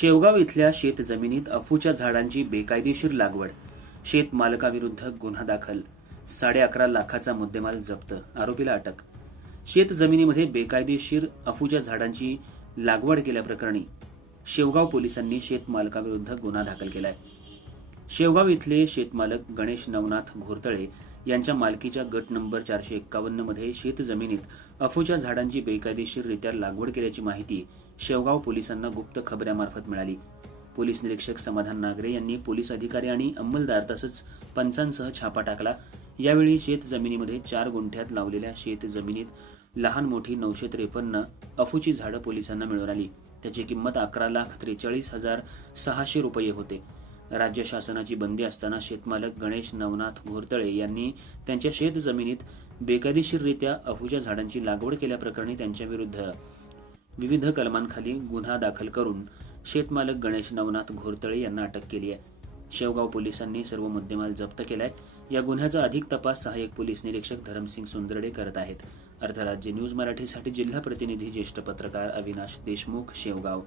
शेवगाव इथल्या शेतजमिनीत अफूच्या झाडांची बेकायदेशीर लागवड, शेत मालकाविरुद्ध गुन्हा दाखल, 11.5 लाखाचा मुद्देमाल जप्त, आरोपीला अटक. शेतजमिनीमध्ये बेकायदेशीर अफूच्या झाडांची लागवड केल्याप्रकरणी शेवगाव पोलिसांनी शेतमालकाविरुद्ध गुन्हा दाखल केलाय. शेवगाव इथले शेतमालक गणेश नवनाथ घोरतळे यांच्या मालकीच्या गट नंबर 451 मध्ये शेतजमिनीत अफूच्या झाडांची बेकायदेशीररित्या लागवड केल्याची माहिती शेवगाव पोलिसांना गुप्त खबऱ्यामार्फत मिळाली. पोलीस निरीक्षक समाधान नागरे यांनी पोलीस अधिकारी आणि अंमलदार तसंच पंचांसह छापा टाकला. यावेळी शेतजमिनीमध्ये 4 गुंठ्यात लावलेल्या शेतजमिनीत लहान मोठी 953 अफूची झाडं पोलिसांना मिळून आली. त्याची किंमत 11,43,600 रुपये होते. राज्य शासनाची बंदी असताना शेतमालक गणेश नवनाथ घोरतळे यांनी त्यांच्या शेतजमिनीत बेकायदेशीररित्या अफूच्या झाडांची लागवड केल्याप्रकरणी त्यांच्याविरुद्ध विविध कलमांखाली गुन्हा दाखल करून शेतमालक गणेश नवनाथ घोरतळे यांना अटक केली आहे. शेवगाव पोलिसांनी सर्व मुद्देमाल जप्त केलाय. या गुन्ह्याचा अधिक तपास सहाय्यक पोलीस निरीक्षक धरमसिंग सुंदरडे करत आहेत. अर्थराज्य न्यूज मराठीसाठी जिल्हा प्रतिनिधी ज्येष्ठ पत्रकार अविनाश देशमुख, शेवगाव.